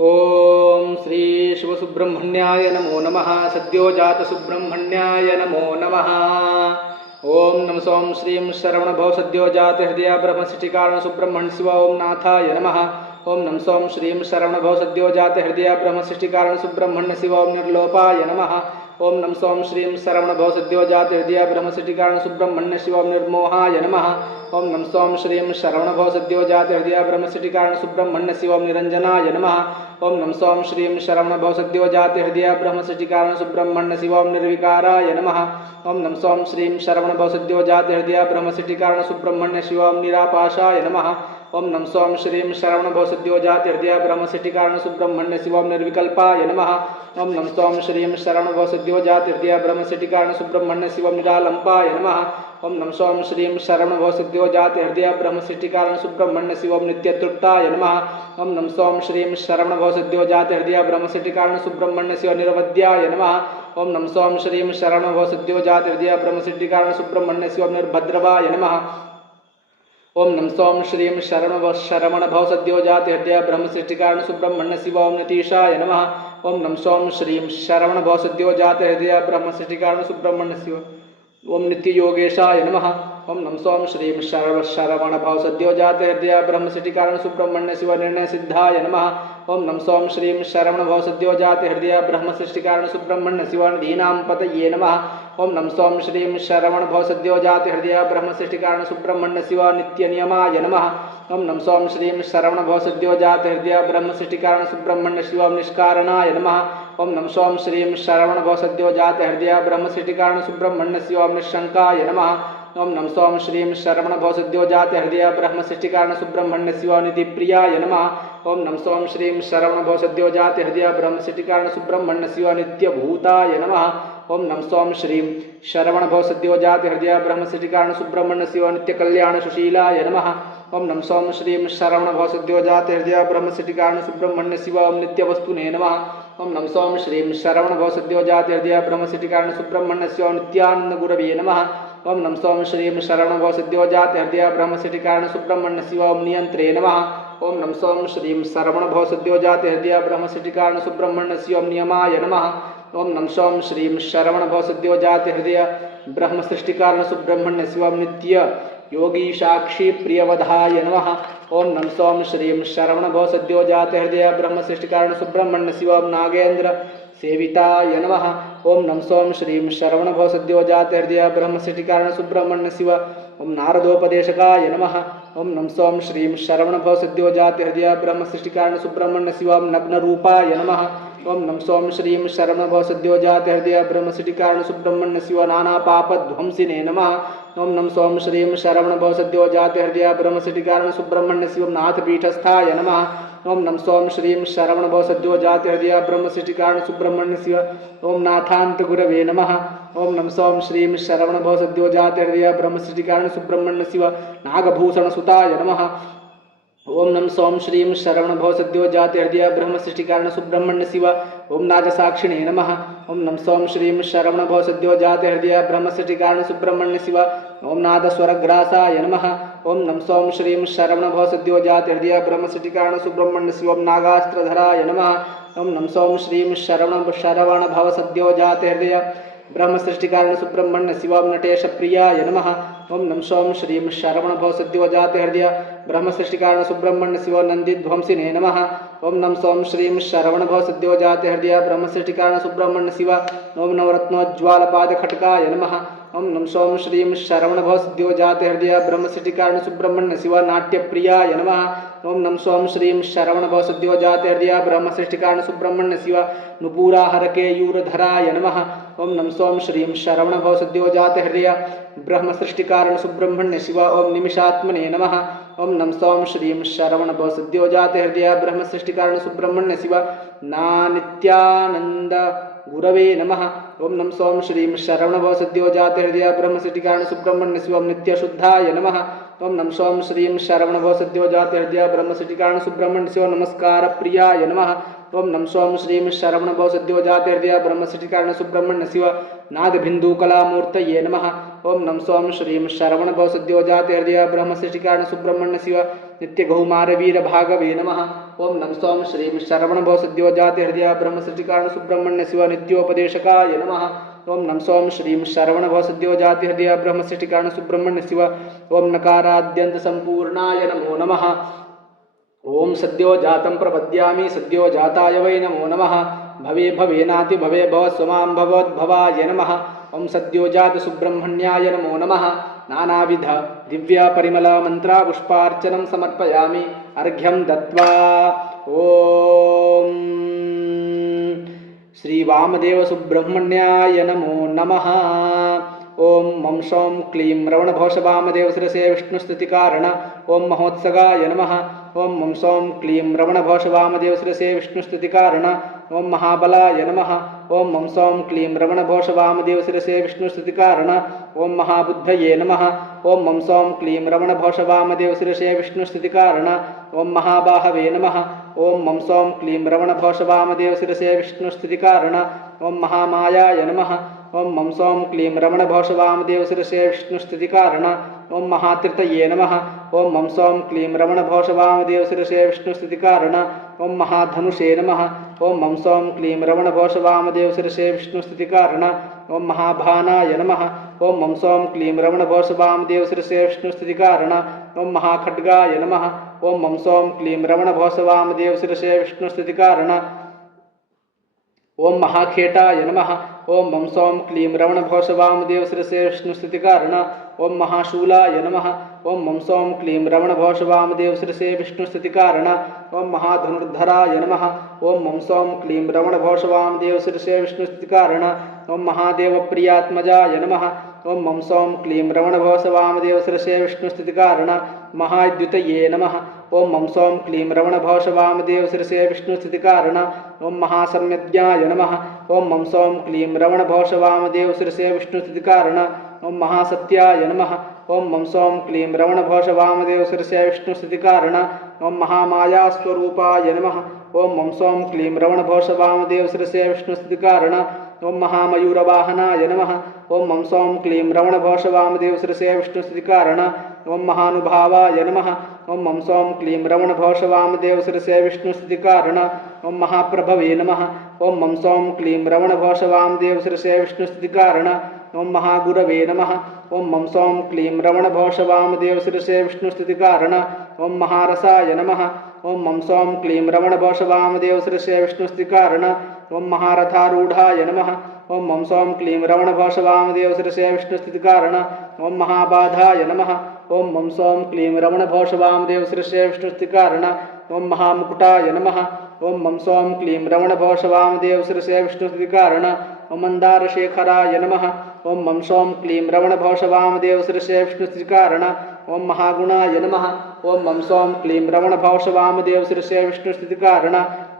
ओम श्री शिवसुब्रह्मण्याय नमो नमः। सद्योजातसुब्रह्मण्याय नमो नमः। ओम नम सोम श्रीं शरवणभव सद्योजात हृदय ब्रह्मसृष्टिकारण सुब्रह्मण्य शिव ओम नाथाय नमः। ओम नम सोम श्रीं शरवणभव सद्योजात हृदय ब्रह्मसृष्टिकारण सुब्रह्मण्य शिव ओम निर्लोपाय नमः। ओम नम सोम श्रीं शरवणभव सद्योजात हृदय ब्रह्मसृष्टिकारण सुब्रह्मण्य शिव ओम निर्मोहाय नमः। ओम नम सोम श्रीं शरवणभव सद्योजात हृदय ब्रह्मसृष्टिकारण सुब्रह्मण्य शिव ओम निरंजनाय नमः। ओम नम सोम श्रीं शरवणभव सद्योजात हृदय ब्रह्मसृष्टिकारण सुब्रह्मण्य शिव ओम निर्विकाराय नमः। ओम नम सोम श्रीं शरवणभव सद्योजात हृदय ब्रह्मसृष्टिकारण सुब्रह्मण्य शिव ओम निरापाशाय नमः। ओम नम सोम श्रीं शरवणभव सद्योजात हृदय ब्रह्मसृष्टिकारण सुब्रह्मण्य शिव ओम निर्विकल्पाय नमः। ओम नम सोम श्रीं शरवणभव सद्योजात हृदय ब्रह्मसृष्टिकारण सुब्रह्मण्य शिव ओम निरालंपाय नमः। ओम नम सोम श्रीं शरवणभव सद्योजात हृदय ब्रह्मसृष्टिकारण सुब्रह्मण्य शिव ओम नित्यतृप्ताय नमः। ओम नम सोम श्रीं शरवणभव सद्योजात हृदय ब्रह्मसृष्टिकारण सुब्रह्मण्य शिव निरवध्याय नमः। ओम नम सोम श्रीं शरवणभव सद्योजात हृदय ब्रह्मसृष्टिकारण सुब्रह्मण्य शिव निर्भद्रवाय नमः। ओम नम सोम श्रीं शरवणभव सद्योजात हृदय ब्रह्मसृष्टिकारण सुब्रह्मण्य शिव ओम नतीशाय नमः। ओम नम सोम श्रीं शरवणभव सद्योजात हृदय ब्रह्मसृष्टिकारण सुब्रह्मण्य शिव ओम नित्य योगेशाय नमः। ओम नम सोम श्रीं शरवणभव सद्योजात हृदय ब्रह्मसृष्टिकारण सुब्रह्मण्य शिव निर्णय सिद्धाय नमः। ओम नम सोम श्रीं शरवणभव सद्योजात हृदय ब्रह्मसृष्टिकारण सुब्रह्मण्य शिव निधीनां पतये नमः। ओम नम सोम श्रीं शरवणभव सद्योजात हृदय ब्रह्मसृष्टिकारण सुब्रह्मण्य शिव नित्य नियमाय नमः। ओम नम सोम श्रीं शरवणभव सद्योजात हृदय ब्रह्मसृष्टिकारण सुब्रह्मण्य शिव निष्कारणाय नमः। ओम नम सोम श्रीं शरवणभव सद्योजात हृदय ब्रह्मसृष्टिकारण सुब्रह्मण्य शिव निशंकाय नमः। ओम नम सोम श्रीं शरवणभव सद्योजात हृदय ब्रह्मसृष्टिकारण सुब्रह्मण्य शिव निधिप्रियाय नमः। ओम नम सोम श्रीं शरवणभव सद्योजात हृदय ब्रह्मसृष्टिकारण सुब्रह्मण्य शिव नित्यभूताय नमः। ओम नम सोम श्रीं शरवणभव सद्योजात हृदय ब्रह्मसृष्टिकारण सुब्रह्मण्य शिव नित्यकल्याण सुशीलाय नमः। ओम नम सोम श्रीं शरवणभव सद्योजात हृदय ब्रह्मसृष्टिकारण सुब्रह्मण्य शिव नित्यवस्तुने नमः। ओम नम सोम श्रीं शरवणभव सद्योजात हृदय ब्रह्मसृष्टिकारण सुब्रह्मण्य शिव नित्यानंद गुरवे नमः। ओम नम सोम श्रीं शरवणभव सद्योजात हृदय ब्रह्मसृष्टिकारण सुब्रह्मण्य शिव नियंत्रे नमः। ओम नम सोम श्रीं शरवणभव सद्योजात हृदय ब्रह्मसृष्टिकारण सुब्रह्मण्य शिव नियमाय नमः। ओम नम सोम श्रीं शरवणभव सद्योजात हृदय ब्रह्मसृष्टिकारण सुब्रह्मण्य शिव नित्य योगी साक्षी प्रियवधाय नमः। ओम नम सोम श्रीं शरवणभव सद्योजात हृदय ब्रह्मसृष्टिकारण सुब्रह्मण्य शिव नागेन्द्र सेविताय नमः। ओम नम सोम श्रीं शरवणभव सद्योजात हृदय ब्रह्मसृष्टिकारण सुब्रह्मण्य शिव ओम नारदोपदेशकाय नमः। ओम नम सोम श्रीं शरवणभव सद्योजात हृदय ब्रह्मसृष्टिकारण सुब्रह्मण्य शिव नग्नरूपाय नमः। ओम नम सोम श्रीं शरवणभव सद्योजात हृदय ब्रह्मसृष्टिकारण सुब्रह्मण्य शिव नानापापध्वंसिने नमः। ओम नम सोम श्रीं शरवणभव सद्योजात हृदय ब्रह्मसृष्टिकारण सुब्रह्मण्य शिव नाथपीठस्थाय नमः। ओम नम सोम श्रीं शरवणभव सद्योजात हृदय ब्रह्मसृष्टिकारण सुब्रह्मण्य शिव ओम नाथांत गुरवे नमः। ओम नम सोम श्रीं शरवणभव सद्योजात हृदय ब्रह्मसृष्टिकारण सुब्रह्मण्य शिव नागभूषण सुताय नमः। ओम नम सोम श्रीं शरवणभव सद्योजात हृदय ब्रह्मसृष्टिकारण सुब्रह्मण्य शिव ओम नागसाक्षिणे नमः। ओम नम सोम श्रीं शरवणभव सद्योजात हृदय ब्रह्मसृष्टिकारण सुब्रह्मण्य शिव ओम नादस्वरग्रासाय नमः। ओम नम सोम श्रीं शरवणभव सद्योजात हृदय ब्रह्मसृष्टिकारण सुब्रह्मण्य शिव नागास्त्रधराय नमः। ओम नम सोम श्रीं शरवणभव सद्योजात हृदय ब्रह्मसृष्टिकारण सुब्रह्मण्य शिव नटेश प्रियाय नमः। ओम नम सोम श्रीं शरवणभव सद्योजात हृदय ब्रह्मसृष्टिकारण सुब्रह्मण्य शिव नंदिध्वंसिने नमः। ओम नम सोम श्रीं शरवणभव सद्योजात हृदय ब्रह्मसृष्टिकारण सुब्रह्मण्य शिव ओम नवरत्नोज्ज्वालपाद खटकाय नमः। ओम नम सोम श्रीं शरवणभव सद्योजात हृदय ब्रह्मसृष्टिकारण सुब्रह्मण्य शिव नाट्यप्रियाय नमः। ओम नम सोम श्रीं शरवणभव सद्योजात हृदय ब्रह्मसृष्टिकारण सुब्रह्मण्य शिव नुपुराहरकेयूरधराय नमः। ओम नम सोम श्रीं शरवणभव सद्योजात हृदय ब्रह्मसृष्टिकारण सुब्रह्मण्य शिव ओम निमिषात्मने नमः। ओम नम सोम श्रीं शरवणभव सद्योजात हृदय ब्रह्मसृष्टिकारण सुब्रह्मण्य शिव नित्यानंद गुरवे नमः। ओम नम सोम श्रीं शरवणभव सद्योजात हृदय ब्रह्मसृष्टिकारण सुब्रह्मण्य शिव नित्यशुद्धाय नमः। ओम नम सोम श्रीं शरवणभव सद्योजात हृदय ब्रह्मसृष्टिकारण सुब्रह्मण्य शिव नमस्कार प्रियाय नमः। ओम नम सोम श्रीं शरवणभव सद्योजात हृदय ब्रह्मसृष्टिकारण सुब्रह्मण्य शिव नादबिन्दुकलामूर्तये नमः। ओम नम सोम श्रीं शरवणभव सद्योजात हृदय ब्रह्मसृष्टिकारण सुब्रह्मण्य शिव नित्यगौमारवीर भागवे नमः। ओम नम सोम श्रीं शरवणभव सद्योजाति हृदय ब्रह्मसृष्टिकारण सुब्रह्मण्य शिव नित्योपदेशकाय नमः। ओम नम सोम श्रीं शरवणभव सद्योजाति हृदय ब्रह्मसृष्टिकारण सुब्रह्मण्य शिव ओम नकाराद्यंत संपूर्णाय नमो नमः। ओम सद्यो जातं प्रपद्यामि सद्यो जाताय वै नमो नमः। भवे भवेनाति भवे भव स्वमां भवद्भवाय नमः। ओम सद्यो जात सुब्रह्मण्याय नमो नमः। नानाविध दिव्य परिमल मंत्र पुष्पार्चनं समर्पयामि अर्घ्यं दत्वा। ओम श्री वामदेव सुब्रह्मण्याय नमो नमः। ओम मम सौं क्लीं रवणभोष वामदेव शिरसे विष्णुस्तुतिकारण ओम महोत्सगाय नमः। ओम मम सौं क्लीं रवणभोष वामदेव शिरसे विष्णुस्तुतिकारण ओम महाबलाय नमः। ओम मम सौं क्लीं रवणभोष वामदेव शिरसे विष्णुस्तुतिकारण ओम महाबुद्धये नमः। ओम मम सौं क्लीं रवणभोष वामदेव शिरसे विष्णुस्तुतिकारण ओम महाबाहवे नमः। ओम मम सौं क्लीं रवणभोष वामदेव शिरसे विष्णुस्तुतिकारण ओम महामायाय नमः। ओम मम सौं क्लीं रमणभोष वामदेव शिरसे विष्णुस्तुतिकारण ओम महातीर्थये नमः। ओम मम सौं क्लीं रमणभोष वामदेव शिरसे विष्णुस्तुतिकारण ओम महाधनुषे नमः। ओम मम सौं क्लीं रमणभोष वामदेव शिरसे विष्णुस्तुतिकारण ओम महाभानाय नमः। ओम मम सौं क्लीं रमणभोष वामदेव शिरसे विष्णुस्तुतिकारण ओम महाखड्गाय नमः। ओम मम सौं क्लीं रमणभोष वामदेव शिरसे विष्णुस्तुतिकारण ओम महाखेटाय नमः। ओम मम सौं क्लीं रवणभोष वामदेव शिरसे विष्णुस्तुतिकारण ओम महाशूलाय नमः। ओम मम सौं क्लीं रवणभोष वामदेव शिरसे विष्णुस्तुतिकारण ओम महाधनुर्धराय नमः। ओम मम सौं क्लीं रवणभोष वामदेव शिरसे विष्णुस्तुतिकारण ओम महादेवप्रियात्मजाय नमः। ओम मम सौं क्लीं रवणभोष वामदेव शिरसे विष्णुस्तुतिकारण महाद्युतये नमः। ओम मम सौं क्लीं रवणभोष वामदेव शिरसे विष्णुस्तुतिकारण ओम महासम्यज्ञाय नमः। ओम मम सौं क्लीं रवणभोष वामदेव शिरसे विष्णुस्तुतिकारण ओम महासत्याय नमः। ओम मम सौं क्लीं रवणभोष वामदेव शिरसे विष्णुस्तुतिकारण ओम महामायास्वरूपाय नमः। ओम मम सौं क्लीं रवणभोष वामदेव शिरसे विष्णुस्तुतिकारण ओम महामयूरवाहनाय नमः। ओम मम सौं क्लीं रवणभोष वामदेव शिरसे विष्णुस्तुतिकारण ओम महानुभावाय नमः। ओम मम सौं क्लीं रवणभोष वामदेव शिरसे विष्णुस्तुतिकारण ओम महाप्रभवे नमः। ओम मम सौं क्लीं रवणभोष वामदेव शिरसे विष्णुस्तुतिकारण ओम महागुरवे नमः। ओम मम सौं क्लीं रवणभोष वामदेव शिरसे विष्णुस्तुतिकारण ओम महारसाय नमः। ओम मम सौं क्लीं रवणभोष वामदेव शिरसे विष्णुस्तुतिकारण ओम महारथारूढ़ाय नमः। ओम मम सौं क्लीं रवणभोष वामदेव शिरसे विष्णुस्तुतिकारण ओम महाबाधाय नमः। ओम मम सौं क्लीं रवणभोष वामदेव शिरसे विष्णुस्तुतिकारण ओम महामुकुटाय नमः। ओम मम सौं क्लीं रवणभोष वामदेव शिरसे विष्णुस्तुतिकारण ओम मंदारशेखराय नमः। ओम मम सौं क्लीं रवणभोष वामदेव शिरसे विष्णुस्तुतिकारण ओम महागुणाय नमः। ओम मम सौं क्लीं रवणभोष वामदेव शिरसे विष्णुस्तुतिकारण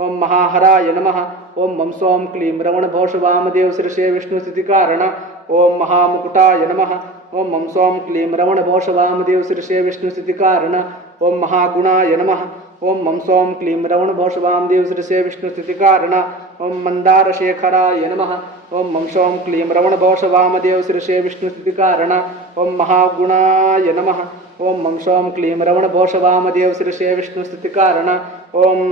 ओम महाहराय नमः। ओम मम सौं क्लीं रवणभोष वामदेव शिरसे विष्णुस्तुतिकारण ओम महामुकुटाय नमः। ओम मम सौं क्लीं रवणभोष वामदेव शिरसे विष्णुस्तुतिकारण ओम महागुणाय नमः। ओम मम सौं क्लीं रवणभोष वामदेव शिरसे विष्णुस्तुतिकारण ओम मंदारशेखराय नमः। ओम मम सौं क्लीं रवणभोष वामदेव शिरसे विष्णुस्तुतिकारण ओम महागुणाय नमः। ओम मम सौं क्लीं रवणभोष वामदेव शिरसे विष्णुस्तुतिकारण ओम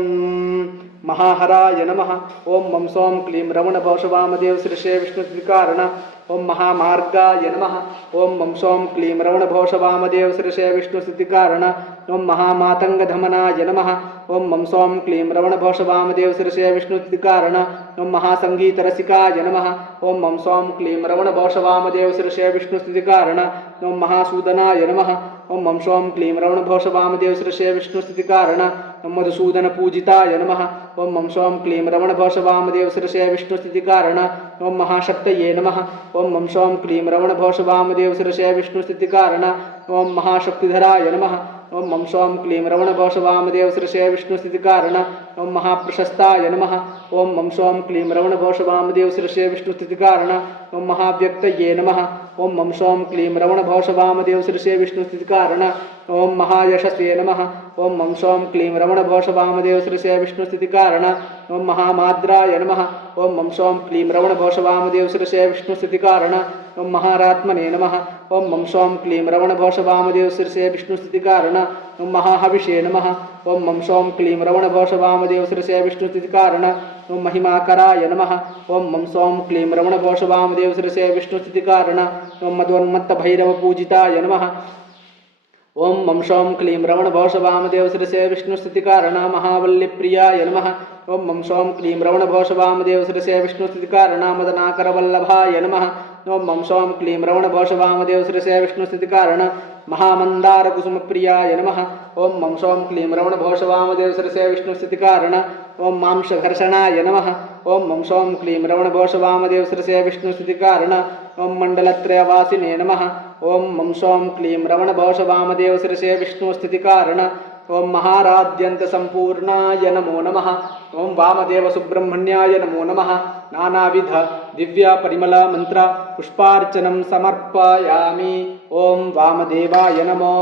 महाहराय नमः। ओम मम सौं क्लीं रवणभोष वामदेव शिरसे विष्णुस्तुतिकारण ओम महामार्गाय नमः। ओम मम सौं क्लीं रवणभोष वामदेव शिरसे विष्णुस्तुतिकारण ओम महामातंगधमनाय नमः। ओम मम सौं क्लीं रवणभोष वामदेव शिरसे विष्णुस्तुतिकारण ओम महासंगीतरसिकाय नमः। ओम मम सौं क्लीं रवणभोष वामदेव शिरसे विष्णुस्तुतिकारण ओम महासूदनाय नमः। ओम मम सौं क्लीं रवणभोष वामदेव शिरसे विष्णुस्तुतिकारण ओम मधुसूदन पूजिताय नमः। ओम मम सौं क्लीं रवणभोष वामदेव शिरसे विष्णुस्तुतिकारण ओम महाशक्तये नमः। ओम मम सौं क्लीं रवणभोष वामदेव शिरसे विष्णुस्तुतिकारण ओम महाशक्तिधराय नमः। ओम मम सौं क्लीं रवणभोष वामदेव शिरसे विष्णुस्तुतिकारण ओम महाप्रशस्ताय नमः। ओम मम सौं क्लीं रवणभोष वामदेव शिरसे विष्णुस्तुतिकारण ओम महाव्यक्तये नमः। ओम मम सौं क्लीं रवणभोष वामदेव शिरसे विष्णुस्तुतिकारण ओम महायशसे नमः। ओम मम सौं क्लीं रवणभोष वामदेव शिरसे विष्णुस्तुतिकारण ओम महामाद्राय नमः। ओम मम सौं क्लीं रवणभोष वामदेव शिरसे विष्णुस्तुतिकारण ओम महारात्मने नमः। ओम मम सौं क्लीं रवणभोष वामदेव शिरसे विष्णुस्तुतिकारण ओम महाहविषे नमः ओम मम सौम क्लीं रवणभोषवामदेव शिरसे विष्णुस्थितिकारण ओम महिमाकराय नमः ओम मम सौम क्लीं रवणभोषवामदेव शिरसे विष्णुस्थितिकारण ओम मदोन्मत्तभैरवपूजिताय नमः ओम मम सौम क्लीं रवणभोषवामदेव शिरसे विष्णुस्थितिकारण महावल्लीप्रियाय नमः ओम मम सौम क्लीं रवणभोषवामदेव शिरसे विष्णुस्थितिकारण मदनाकरवल्लभाय नमः ओम मम सौम क्लीं रवणभोषवामदेव शिरसे विष्णुस्थितिकारण महामन्दारकुसुमप्रियाय नमः ओम मम सौम क्लीं रवणभोषवामदेव शिरसे विष्णुस्थितिकारण ओम मांशघर्षणाय नमः ओम मम सौम क्लीं रवणभोषवामदेव शिरसे विष्णुस्थितिकारण ओम मण्डलत्रयवासिने नमः ओम मम सौम क्लीं रवणभोषवामदेव शिरसे विष्णुस्थितिकारण ओम महाराद्यंत संपूर्णाय नमो नमः ओम वामदेव सुब्रह्मण्याय नमो नमः नानाविध दिव्य परिमल मंत्र पुष्पार्चनं समर्पयामि ओम वामदेवाय नमो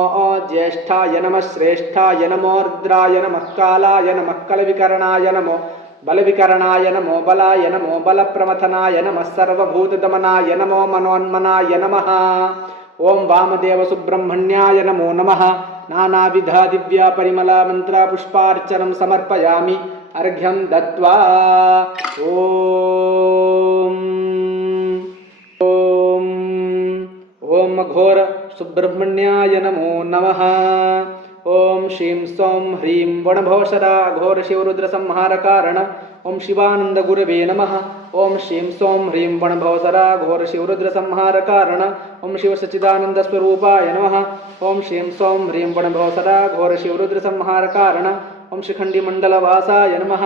ज्येष्ठाय नमः श्रेष्ठाय नमो रुद्राय नमः कालाय नमः कलविकरणाय नमो बलविकरणाय नमो बलाय नमो बलप्रमथनाय नमः सर्वभूतदमनाय नमो मनोन्मनाय नमः ओम वामदेव सुब्रह्मण्याय नमो नमः नानाविध दिव्य परिमल मंत्र पुष्पार्चनं समर्पयामि अर्घ्यं दत्वा ओम ओम ओम घोर सुब्रह्मण्याय नमो नमः ओम श्रीं सौं ह्रीं वणभोषदा घोर शिवरुद्र संहार कारण ओम शिवानंद गुरवे नमः ओम श्रीं सौं ह्रीं वणभोषदा घोर शिवरुद्र संहार कारण ओम शिव सच्चिदानंद स्वरूपाय नमः ओम श्रीं सौं ह्रीं वणभोषदा घोर शिवरुद्र संहार कारण ओम शिखंडी मंडलवासाय नमः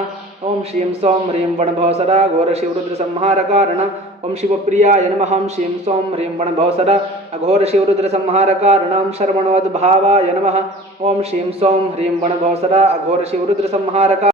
ओम श्रीं सौं ह्रीं वणभोषदा घोर शिवरुद्र संहार कारण ओम शिवप्रियाय नमः ओम श्रीं सौं ह्रीं वणभोषदा अघोर शिवरुद्र संहार कारण शर्वणोद्भावाय नमः ओम श्रीं सौं ह्रीं वणभोषदा अघोर शिवरुद्र संहार